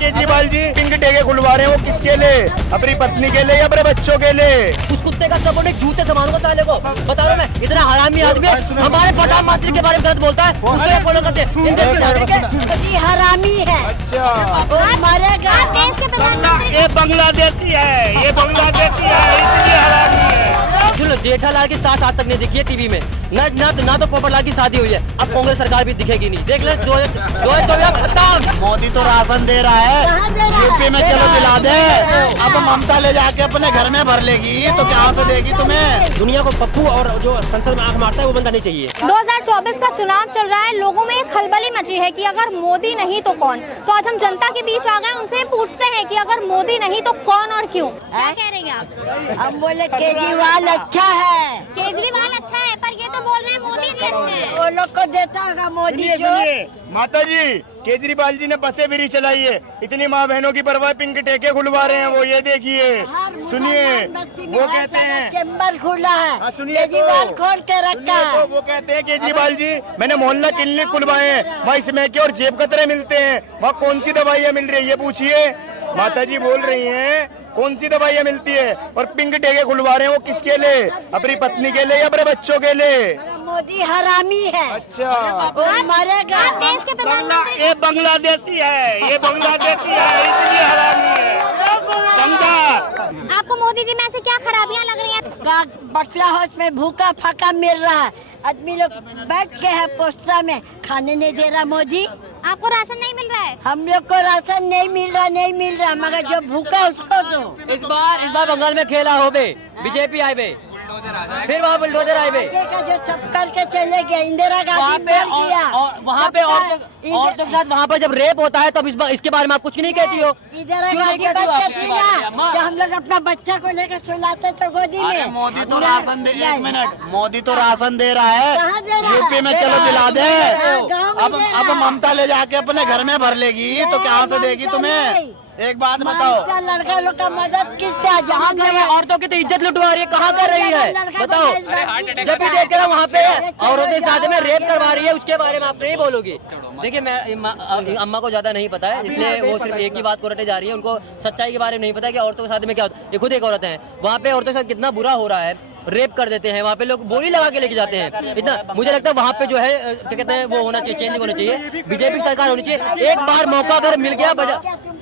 Kejriwal ji pink टेके खुलवा रहे हैं, वो किसके लिए? अपनी पत्नी के लिए या अपने बच्चों के लिए? उस कुत्ते का सपोर्ट एक जूते से मारूंगा साले को, बता रहा मैं। इतना हरामी आदमी है, हमारे प्रधानमंत्री के बारे में गलत बोलता है, उसको फॉलो करते हैं। इन देश के नागरिक है, हरामी है। अच्छा, हमारे देश के प्रधानमंत्री ये बांग्लादेशी है, ये बांग्लादेशी है, इसलिए हरामी है। सुनो, जेठालाल की सास आज तक नहीं दिखी है टीवी में, ना तो पोपटलाल की शादी हुई है। अब कांग्रेस सरकार भी दिखेगी नहीं, देख ले 2024 खत्म। मोदी तो राशन दे रहा है, यूपी में चलो दिला दे। अब ममता ले जाके अपने घर में भर लेगी तो कहाँ से देगी तुम्हें? दुनिया को पप्पू और जो संसद में आंख मारता है वो बंदा नहीं चाहिए। 2024 का चुनाव चल रहा है, लोगों में एक खलबली मची है कि अगर मोदी नहीं तो कौन। तो आज हम जनता के बीच आ गए, उनसे पूछते हैं कि अगर मोदी नहीं तो कौन और क्यों। क्या कह रही हैं आप? हम बोले केजरीवाल अच्छा है। केजरीवाल अच्छा है, पर ये तो बोल रहे हैं मोदी नहीं अच्छे हैं। वो लोग को देता होगा मोदी जो। माता जी, केजरीवाल जी ने बसें फ्री चलाई है, इतनी माँ बहनों की परवाह, पिंक टेके खुलवा रहे हैं वो, ये देखिए, सुनिए। वो कहते हैं चैम्बर खुला है, सुनिए केजरीवाल खोल के रखा है। वो कहते हैं केजरीवाल जी मैंने मोहल्ला क्लिनिक खुलवाए हैं, वहाँ इसमें के और जेब कतरे मिलते हैं, वहाँ कौन सी दवाइयाँ मिल रही है ये पूछिए। माता जी बोल रही हैं कौन सी दवाइयाँ मिलती है, और पिंक टेके खुलवा रहे हैं, वो किसके लिए? अपनी पत्नी के लिए या अपने बच्चों के लिए? मोदी हरामी है। अच्छा, वो मरेगा। देश के प्रधानमंत्री ये बांग्लादेशी है, ये बांग्लादेशी है, इसलिए हरामी है। समझा? आपको मोदी जी में ऐसे क्या खराबियां लग रही हैं? बटला हाउस में भूखा फाका मिल रहा है, आदमी लोग बैठ के है पोस्टा में, खाने नहीं दे रहा मोदी। आपको राशन नहीं मिल रहा है? हम लोग को राशन नहीं मिल रहा, मगर जो भूखा उसको दो। इस बार बंगाल में खेला हो बे, बीजेपी आए बे, फिर वहाँ बुलडोजर आए बे, का जो चपकर के चले गए, इंदिरा वहाँ गांधी पे बोल दिया। वहाँ पे औरतों के साथ वहाँ पर जब रेप होता है तब इसके बारे में आप कुछ नहीं कहती हो? इंदिरा क्यों नहीं गांधी कहती हो बच्चे आप थी इसके बारे में, ना, अम्मा? जब हम लोग अपना बच्चा को लेकर सुलाते तो गोदी अरे में। मोदी तो राशन दे, एक मिनट, मोदी तो राशन दे रहा कहाँ दे है, रहा है? यूपी में चलो दिला दे। गाँव में अब दे अब रहा है। ममता ले जाके अपने घर में भर लेगी तो कहाँ से देगी तुम्हें? एक बात बताओ, ममता लड़का लोग का मदद किससे? जहाँ औरतों की तो इज्जत लुटवा रही है, कहाँ कर रही है बताओ? जब भी देख रहा वहाँ पे औरतों के साथ में रेप करवा रही है, उसके बारे में आप नहीं बोलोगे? देखिए, मैं अम्मा को ज्यादा नहीं पता है, इसलिए वो सिर्फ एक ही बात को रटे जा रही है, उनको सच्चाई के बारे में नहीं पता कि औरतों के साथ में क्या होता है। ये खुद एक औरत है, वहाँ पे औरतों के साथ कितना बुरा हो रहा है, रेप कर देते हैं, वहाँ पे लोग बोली लगा के लेके जाते हैं। इतना मुझे लगता है वहाँ पे जो है क्या कहते हैं वो होना चाहिए, चेंज होना चाहिए, बीजेपी सरकार होनी चाहिए। एक बार मौका अगर मिल गया बजा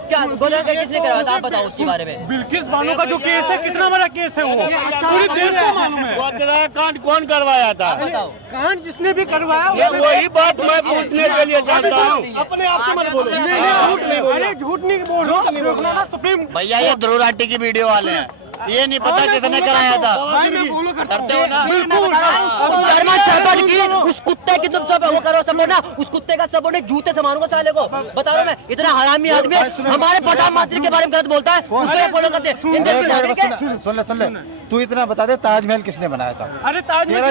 क्या गोला किसने करवाया था आप बताओ उसके बारे में? बिल्किस बानो का जो केस है, कितना बड़ा केस है वो, पूरे देश को मालूम है। कांड कौन करवाया था? बताओ। कांड जिसने भी करवाया ये वही बात मैं पूछने के लिए चाहता हूँ। अपने आप से मत बोलो, झूठ नहीं बोलो, अरे झूठ नहीं बोलो। सुप्रीम भैया ये ध्रुव राठी की वीडियो वाले हैं, ये नहीं पता किसने कराया था। करते हो ना? जर्मन शेफर्ड की उस कुत्ते की तुम सब वो करो सपोर्ट ना, उस कुत्ते का सपोर्ट एक जूते से मारूंगा साले को, बता रहा मैं। इतना हरामी आदमी है, हमारे प्रधानमंत्री के बारे में गलत बोलता है, उसको फॉलो करते हैं। इन देश के नागरिक है। सुन ले, तू इतना बता दे ताजमहल किसने बनाया था? अरे तेरा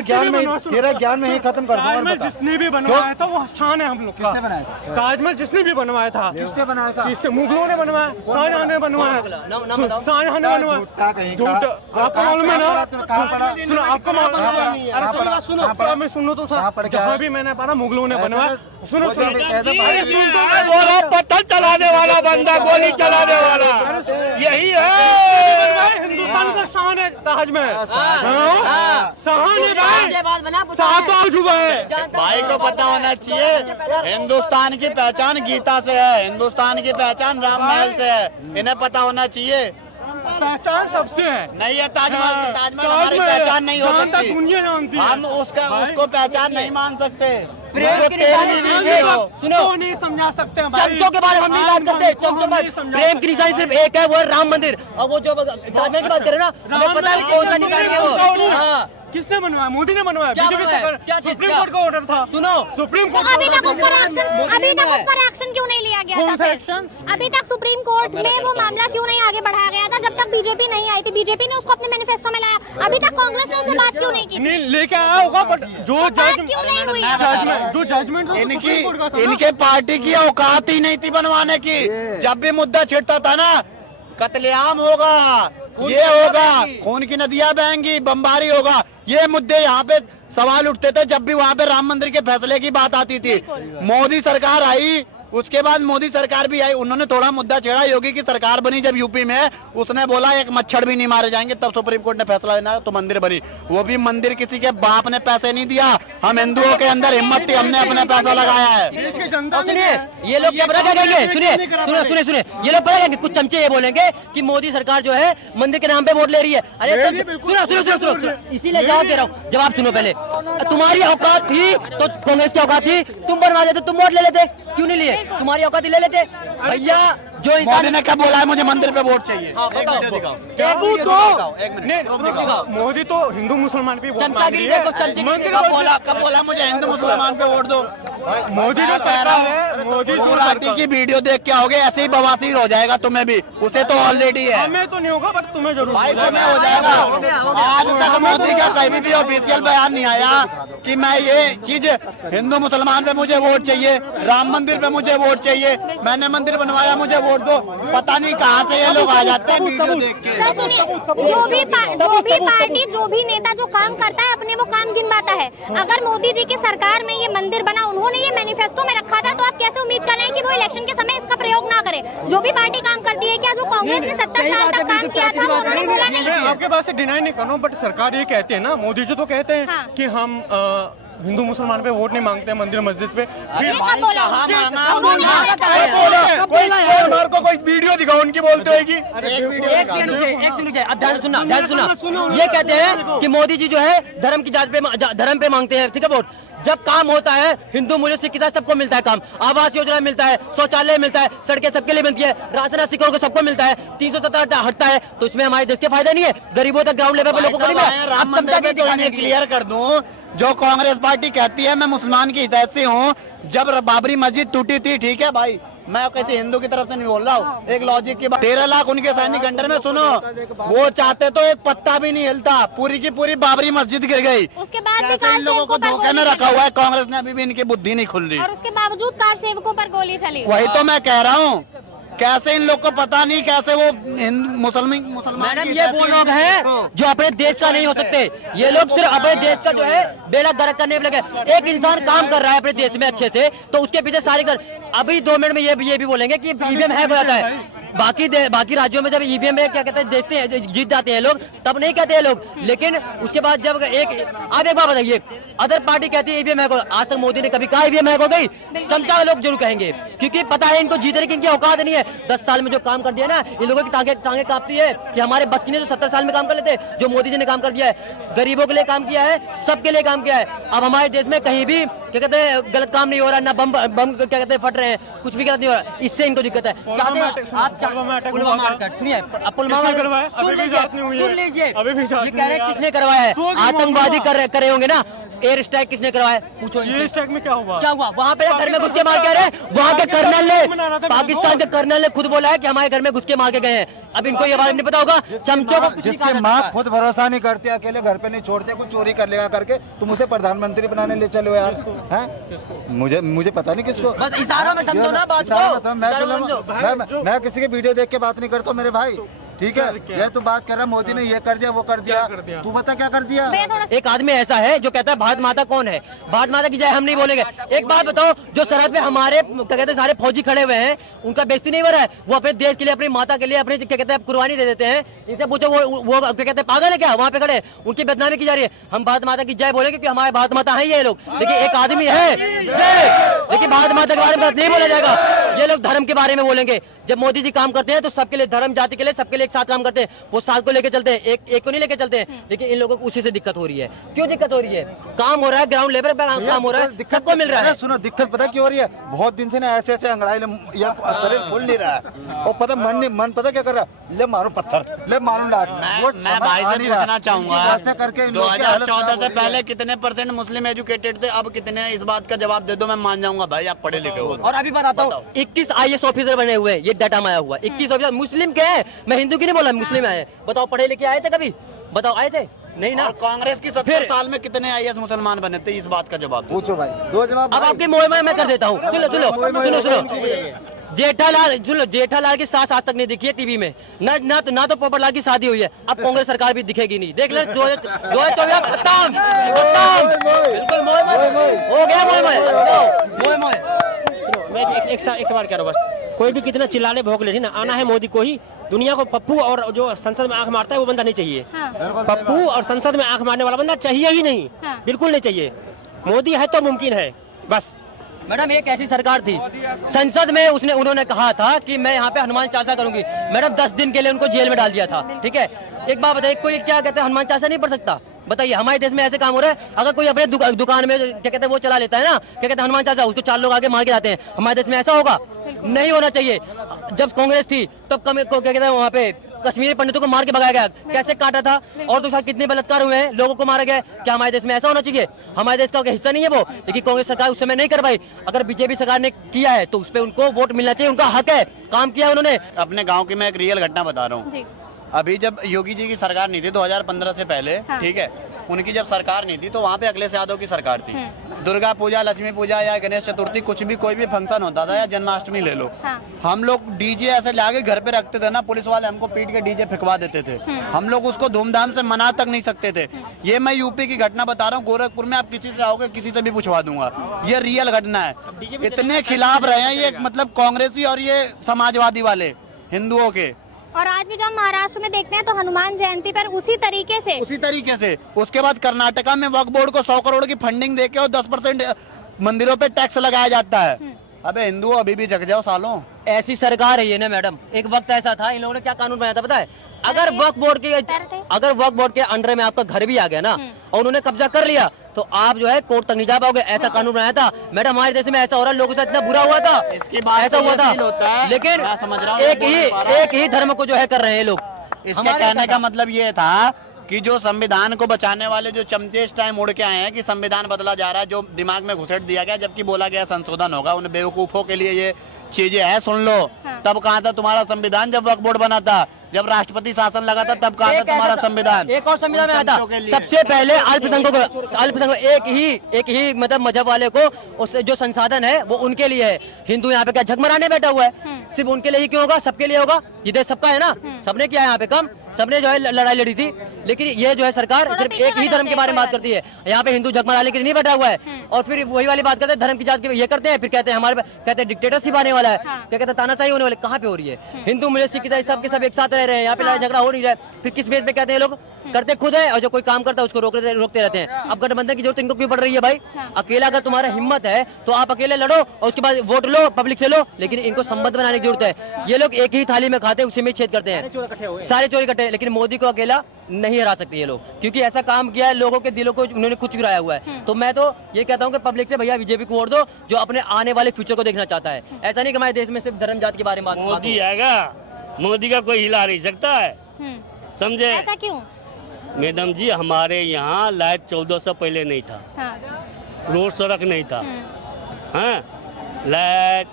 ज्ञान में ही खत्म कर दूंगा। ताजमहल जिसने भी बनवाया था वो शान है हम लोग का। किसने बनाया था? ताजमहल जिसने भी बनवाया था, किसने बनाया था? मुगलों ने बनवाया, शाहजहां ने बनवाया, शाहजहां ने बनवाया। झूठ आपको मालूम है ना? सुनो, आपको मालूम है? अरे सुनो, मैं सुनो तो सर, जहाँ भी मैंने पढ़ा मुगलों ने बनवाया। सुनो, बोला पत्थर चलाने वाला बंदा, गोली चलाने वाला, यही है। हिंदुस्तान का शान है ताजमहल, शान है, सात बार डूबा है। भाई को पता होना चाहिए, हिंदुस्तान की पहचान गीता से है, हिंदुस्तान की पहचान राम महल से है, इन्हें पता होना चाहिए। पहचान सबसे है, नहीं है ताजमहल से, ताजमहल हमारी पहचान नहीं हो सकती, दुनिया जानती है। हम उसको पहचान नहीं मान सकते। प्रेम की निशानी सुनो, नहीं समझा सकते हैं चमचों के बारे में हम नहीं बात करते, चमचों पर प्रेम की निशानी सिर्फ एक है, वो है राम मंदिर। और वो जो ताजमहल की बात करें ना, हमें पता है कौन सा निशानी है वो। हाँ, किसने बनवाया? मोदी ने बनवाया। क्या बनवाया? क्या चीज? सुप्रीम कोर्ट का ऑर्डर था। सुनो, सुप्रीम तो कोर्ट अभी तक उस पर एक्शन क्यों नहीं लिया गया कौन था? सा एक्शन? अभी तक सुप्रीम कोर्ट में वो मामला क्यों नहीं आगे बढ़ाया गया था? जब तक बीजेपी नहीं आई थी, बीजेपी ने उसको अपने मैनिफेस्टो में लाया, अभी तक कांग्रेस ने उससे बात क्यों नहीं की? नहीं लेके आया होगा, बट जो बात क्यों नहीं हुई? जजमेंट इनके पार्टी की औकात ही नहीं थी बनवाने की। जब भी मुद्दा छिड़ता था ना, कत्लेआम होगा, ये होगा, खून की नदियां बहेंगी, बमबारी होगा, ये मुद्दे यहाँ पे सवाल उठते थे जब भी वहाँ पे राम मंदिर के फैसले की बात आती थी। मोदी सरकार आई, उसके बाद मोदी सरकार भी आई, उन्होंने थोड़ा मुद्दा छेड़ा। योगी की सरकार बनी जब यूपी में, उसने बोला एक मच्छर भी नहीं मारे जाएंगे, तब सुप्रीम कोर्ट ने फैसला लेना तो मंदिर बनी। वो भी मंदिर किसी के बाप ने पैसे नहीं दिया, हम हिंदुओं के अंदर हिम्मत थी, हमने अपना पैसा लगाया है। और सुनिए ये लोग क्या पता क्या कहेंगे, सुनिए ये लोग पता क्या, कुछ चमचे ये बोलेंगे कि मोदी सरकार जो है मंदिर के नाम पे वोट ले रही है। अरे सुनो, इसीलिए जवाब दे रहा हूँ, जवाब सुनो पहले। तुम्हारी औकात थी तो कांग्रेस की औकात थी, तुम बनवा देते, तुम वोट ले लेते, क्यों नहीं लिए? तुम्हारी औकात ही ले लेते भैया। जो मोदी ने कब बोला है मुझे मंदिर पे वोट चाहिए? मोदी तो हिंदू मुसलमान पे वोट मांग रही चमचागिरी है। देखो, कब बोला मुझे हिंदू मुसलमान पे वोट दो? मोदी जो कह रहा है, मोदी जो राती की वीडियो देख के आओगे, ऐसे ही बवासीर हो जाएगा तुम्हें भी, उसे तो ऑलरेडी है। हमें तो नहीं होगा बट तुम्हें जरूर भाई तुम्हें हो जाएगा। आज तक मोदी का कहीं भी ऑफिशियल बयान नहीं आया कि मैं ये चीज हिंदू मुसलमान पे मुझे वोट चाहिए, राम मंदिर पे मुझे वोट चाहिए, मैंने मंदिर बनवाया मुझे वोट दो। पता नहीं कहाँ से ये लोग आ जाते हैं वीडियो देख के। सर सुनिए, जो भी पार्टी, जो भी नेता जो काम करता है अपने वो काम गिनवाता है। अगर मोदी जी की सरकार में ये मंदिर बना, उन्होंने ये मैनिफेस्टो में रखा था, तो आप कैसे उम्मीद कर रहे हैं कि वो इलेक्शन के समय इसका प्रयोग ना करे? जो भी पार्टी काम करती है, क्या जो कांग्रेस ने 70 साल तक काम किया था वो उन्होंने बोला नहीं? मैं आपके बात से डिनाई नहीं कर रहा हूँ, बट सरकार ये कहती है ना, मोदी जी तो कहते हैं हाँ। कि हम हिंदू मुसलमान पे वोट नहीं मांगते हैं मंदिर मस्जिद पे। ये कब बोला? उन्होंने हमारे को कोई वीडियो दिखाओ उनकी बोलते होगी। एक सुनिए, अब ध्यान सुनना। ये कहते हैं कि मोदी जी जो है धर्म की जात पे, धर्म पे मांगते हैं, ठीक है वोट। जब काम होता है हिंदू मुस्लिम सिख ईसाई सबको मिलता है काम, आवास योजना मिलता है, शौचालय मिलता है, सड़कें सबके लिए मिलती है, राशन सिखों को सबको मिलता है, 370 हटता है, तो इसमें हमारे देश के फायदा नहीं है? गरीबों तक ग्राउंड लेवल पे लोगों को नहीं मिला। राम मंदिर पे तो इन्हें क्लियर कर दूं, जो कांग्रेस पार्टी कहती है मैं मुसलमान की हिदायत से हूँ, जब बाबरी मस्जिद टूटी थी, ठीक है भाई, मैं किसी हिंदू की तरफ से नहीं बोल रहा हूँ, एक लॉजिक की बात। 13 लाख उनके सैनिक अंडर में, सुनो वो चाहते तो एक पत्ता भी नहीं हिलता, पूरी की पूरी बाबरी मस्जिद गिर गई। उसके बाद भी कैसे इन लोगों को धोखे में रखा हुआ है कांग्रेस ने, अभी भी इनकी बुद्धि नहीं खुल रही, और उसके बावजूद कार सेवकों पर गोली चली। वही तो मैं कह रहा हूँ, कैसे इन लोग को पता नहीं, कैसे वो मुसलमान मैडम ये वो लोग हैं जो अपने देश का नहीं हो सकते। ये लोग सिर्फ अपने देश का जो है बेड़ा गर्क करने में लगे। एक इंसान काम कर रहा है अपने देश में अच्छे से, तो उसके पीछे सारे अभी 2 मिनट में ये भी बोलेंगे कि ईवीएम हैक हो जाता है। बाकी राज्यों में जब ईवीएम में क्या कहते हैं देखते हैं जीत जाते हैं लोग, तब नहीं कहते हैं लोग। लेकिन उसके बाद जब आप एक बात बताइए, अदर पार्टी कहती है ईवीएम हैक हो, आज तक मोदी ने कभी कहा ईवीएम हैक हो गई? चमचा लोग जरूर कहेंगे, क्योंकि पता है इनको जीतने की इनकी औकात नहीं है। 10 साल में जो काम कर दिया ना, इन लोगों की टांगे कांपती है कि हमारे बस की नहीं, जो 70 साल में काम कर लेते, जो मोदी जी ने काम कर दिया है, गरीबों के लिए काम किया है, सबके लिए काम किया है। अब हमारे देश में कहीं भी क्या कहते हैं गलत काम नहीं हो रहा, ना बम क्या कहते हैं फट रहे हैं, कुछ भी गलत नहीं हो रहा, इससे इनको दिक्कत है। चाहते आप पुलवामा सुनिए, पुलवामा सुन लीजिए, ये कह रहे हैं किसने करवाया है? आतंकवादी करे होंगे ना। एयर स्ट्राइक किसने करवाया? पूछो। ये स्ट्राइक में क्या हुआ? वहाँ पे घर में घुस के मार के रहे, वहाँ के कर्नल ने, पाकिस्तान के कर्नल ने खुद बोला है कि हमारे घर में घुस के मार के गए हैं। अब इनको ये बात नहीं पता होगा, चमचों को जिसकी माँ खुद भरोसा नहीं करती, अकेले घर पे नहीं छोड़ते, कुछ चोरी कर लेगा करके तुम उसे प्रधानमंत्री बनाने ले चलो यार, हैं? मुझे पता नहीं किसको, बस इशारों में समझो ना बात को। मैं किसी की वीडियो देख के बात नहीं करता मेरे भाई, ठीक है? ये तू बात कर रहा मोदी ने ये कर दिया वो कर दिया, तू बता क्या कर दिया? एक आदमी ऐसा है जो कहता है भारत माता कौन है, भारत माता की जय हम नहीं बोलेंगे। एक बात बताओ, जो सरहद पे हमारे क्या कहते हैं सारे फौजी खड़े हुए हैं, उनका बेइज्जती नहीं हो रहा है? वो अपने देश के लिए, अपनी माता के लिए, अपने क्या कहते हैं कुर्बानी दे देते हैं। इनसे पूछो वो क्या कहते हैं पागल है क्या? वहाँ पे खड़े उनकी बदनामी की जा रही है। हम भारत माता की जय बोलेंगे क्योंकि हमारे भारत माता है ये लोग। देखिए एक आदमी है देखिए भारत माता के बारे में नहीं बोला जाएगा, ये लोग धर्म के बारे में बोलेंगे। जब मोदी जी काम करते हैं तो सबके लिए, धर्म जाति के लिए, सबके लिए एक साथ काम करते हैं। वो साथ को लेके चलते हैं, एक को नहीं लेके चलते हैं। लेकिन इन लोगों को उसी से दिक्कत हो रही है। क्यों दिक्कत हो रही है? काम हो रहा है, ग्राउंड लेवल पे काम हो रहा है, सबको मिल रहा है। सुनो दिक्कत पता क्यों हो रही है? बहुत दिन से ना ऐसे अंगड़ाई शरीर खुल नहीं रहा है, और पता मन पता क्या कर रहा है? ले मारो पत्थर, ले मारो लाठ। मैं भाई से पूछना चाहूंगा, ऐसे करके 2014 से पहले कितने % मुस्लिम एजुकेटेड थे, अब कितने? इस बात का जवाब दे दो, मैं मान जाऊंगा भाई आप पढ़े लिखे हो। और अभी बताता हूँ, 21 IAS ऑफिसर बने हुए, ये डाटा में आया हुआ 21 ऑफिसर मुस्लिम के हैं। मैं हिंदू की नहीं बोला, मुस्लिम आए। बताओ पढ़े लिखे आए थे कभी? बताओ आए थे? नहीं ना। और कांग्रेस की 70 साल में कितने IAS मुसलमान बने थे? इस बात का जवाब पूछो भाई, दो जवाब। अब आपके मोह में मैं कर देता हूँ। सुनो जेठालाल की सास आज तक नहीं दिखी है टीवी में, ना तो पोपटलाल की शादी हुई है। अब कांग्रेस सरकार भी दिखेगी नहीं, देख ले 2024 खत्म बिल्कुल मोह हो गया। मोह मैं एक सवाल कह रहा हूँ बस, कोई भी कितना चिल्लाने भोंकले ठीक ना, आना है मोदी को ही। दुनिया को पप्पू और जो संसद में आंख मारता है वो बंदा नहीं चाहिए। पप्पू और संसद में आंख मारने वाला बंदा चाहिए ही नहीं, बिल्कुल नहीं चाहिए। मोदी है तो मुमकिन है बस। मैडम एक ऐसी सरकार थी, संसद में उन्होंने कहा था कि मैं यहाँ पे हनुमान चालीसा करूंगी। मैडम 10 दिन के लिए उनको जेल में डाल दिया था। ठीक है, एक बात बताइए, कोई क्या कहते हैं हनुमान चालीसा नहीं पढ़ सकता? बताइए, हमारे देश में ऐसे काम हो रहा है। अगर कोई अपने दुकान में क्या कहते हैं वो चला लेता है ना, क्या कहते हैं हनुमान चालीसा, उसको 4 लोग आगे मार के जाते हैं। हमारे देश में ऐसा होगा? नहीं होना चाहिए। जब कांग्रेस थी तब क्या कहते हैं वहाँ पे कश्मीरी पंडितों को मार के भगाया गया, कैसे काटा था, और तो साथ कितने बलात्कार हुए हैं, लोगों को मारा गया। क्या हमारे देश में ऐसा होना चाहिए? हमारे देश का हिस्सा नहीं है वो, लेकिन कांग्रेस सरकार उस समय नहीं कर पाई। अगर बीजेपी सरकार ने किया है तो उस पर उनको वोट मिलना चाहिए, उनका हक है, काम किया उन्होंने। अपने गांव की मैं एक रियल घटना बता रहा हूँ। अभी जब योगी जी की सरकार नहीं थी 2015 से पहले, ठीक है, उनकी जब सरकार नहीं थी तो वहाँ पे अखिलेश यादव की सरकार थी। दुर्गा पूजा, लक्ष्मी पूजा या गणेश चतुर्थी, कुछ भी कोई भी फंक्शन होता था, या जन्माष्टमी ले लो, हम लोग डीजे ऐसे लाके घर पे रखते थे ना, पुलिस वाले हमको पीट के डीजे फेंकवा देते थे। हम लोग उसको धूमधाम से मना तक नहीं सकते थे। ये मैं यूपी की घटना बता रहा हूँ, गोरखपुर में आप किसी से आओगे किसी से भी पूछवा दूंगा, ये रियल घटना है। इतने खिलाफ रहे हैं ये, मतलब कांग्रेसी और ये समाजवादी वाले हिंदुओं के। और आज भी जब महाराष्ट्र में देखते हैं तो हनुमान जयंती पर उसी तरीके से उसके बाद कर्नाटका में वक्फ बोर्ड को 100 करोड़ की फंडिंग देके और 10% मंदिरों पे टैक्स लगाया जाता है। अबे हिंदुओं अभी भी जग जाओ सालों। ऐसी सरकार है ये ना मैडम। एक वक्त ऐसा था, इन लोगों ने क्या कानून बनाया था पता है? अगर वक्फ बोर्ड के अंडर में आपका घर भी आ गया ना और उन्होंने कब्जा कर लिया तो आप जो है कोर्ट तक नहीं जा पाओगे, ऐसा कानून बनाया था। मैडम हमारे देश में ऐसा हो रहा है, लोगों से इतना बुरा हुआ था, ऐसा हुआ था, लेकिन एक ही धर्म को जो है कर रहे हैं लोग। इसके कहने का मतलब ये था कि जो संविधान को बचाने वाले जो चमचे इस टाइम उड़ के आए हैं कि संविधान बदला जा रहा है, जो दिमाग में घुसेड़ दिया गया, जबकि बोला गया संशोधन होगा, उन बेवकूफों के लिए ये चीजें हैं। सुन लो, तब कहाँ था तुम्हारा संविधान जब वक्फ बोर्ड बना था? जब राष्ट्रपति शासन लगा था तब कहाँ था तुम्हारा संविधान? एक और संविधान में आया था, सबसे पहले अल्पसंख्यकों एक ही मतलब मजहब वाले को उस जो संसाधन है वो उनके लिए है। हिंदू यहाँ पे क्या झकमराने बैठा हुआ है? सिर्फ उनके लिए ही क्यों होगा? सबके लिए होगा। ये देश सबका है ना, सबने किया है यहाँ पे कम, सबने जो है लड़ाई लड़ी थी। लेकिन ये जो है सरकार सिर्फ एक ही धर्म के बारे में बात करती है। यहाँ पे हिंदू झकमराने के लिए नहीं बैठा हुआ है, और फिर वही वाली बात करते हैं धर्म की जात की, ये करते हैं, फिर कहते हैं हमारे कहते हैं डिक्टेटरशिप आने वाला है, क्या कहते हैं तानाशाही होने वाले। कहाँ पे हो रही है? हिंदू मुस्लिम सिख ईसाई सब के सब एक साथ रह रहे हैं, यहाँ पे लड़ाई झगड़ा हो नहीं रहा है। फिर किस बेस पे कहते हैं लोग करते खुद है, और जो कोई काम करता है उसको रोकते रहते हैं। अब गठबंधन की जरूरत इनको क्यों पड़ रही है भाई? अकेला अगर तुम्हारा हिम्मत है तो आप अकेले लड़ो और उसके बाद वोट लो, पब्लिक से लो, लेकिन इनको संबंध बनाने की जरूरत है। ये लोग एक ही थाली में खाते हैं, उसी में छेद करते हैं, सारे चोरी इकट्ठे। लेकिन मोदी को अकेला नहीं हरा सकते ये लोग, क्योंकि ऐसा काम किया है, लोगों के दिलों को उन्होंने कुछ चुराया हुआ है। तो मैं तो ये कहता हूँ कि पब्लिक से भैया बीजेपी को वोट दो, जो अपने आने वाले फ्यूचर को देखना चाहता है। ऐसा नहीं कि हमारे देश में सिर्फ धर्म जात के बारे में मोदी आएगा, मोदी का कोई हिला नहीं सकता है, समझे? ऐसा क्यों? मैडम जी, हमारे यहाँ लाइट 1400 पहले नहीं था, रोड सड़क नहीं था, हाँ, लाइट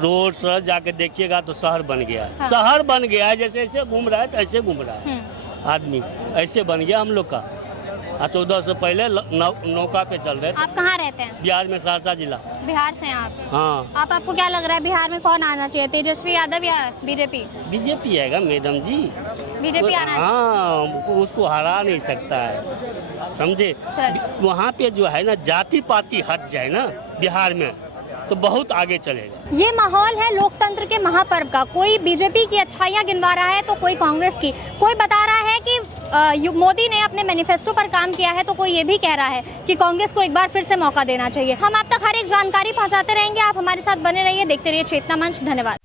रोड सड़क जाके देखिएगा तो शहर बन गया है। शहर बन गया है, जैसे ऐसे घूम रहा है तो ऐसे घूम रहा है आदमी, ऐसे बन गया हम लोग का। 1400 पहले नौका पे चल रहे थे। आप कहाँ रहते हैं? बिहार में, सहरसा जिला। बिहार से हैं आप? हाँ। आपको क्या लग रहा है बिहार में कौन आना चाहिए, तेजस्वी यादव या बीजेपी? बीजेपी आएगा मैडम जी, बीजेपी आना चाहिए। हाँ, उसको हरा नहीं सकता है, समझे? वहाँ पे जो है ना जाति पाति हट जाए ना बिहार में तो बहुत आगे चलेगा। ये माहौल है लोकतंत्र के महापर्व का। कोई बीजेपी की अच्छाइयाँ गिनवा रहा है तो कोई कांग्रेस की। कोई बता रहा है कि मोदी ने अपने मैनिफेस्टो पर काम किया है, तो कोई ये भी कह रहा है कि कांग्रेस को एक बार फिर से मौका देना चाहिए। हम आप तक हर एक जानकारी पहुंचाते रहेंगे, आप हमारे साथ बने रहिए, देखते रहिए चेतना मंच। धन्यवाद।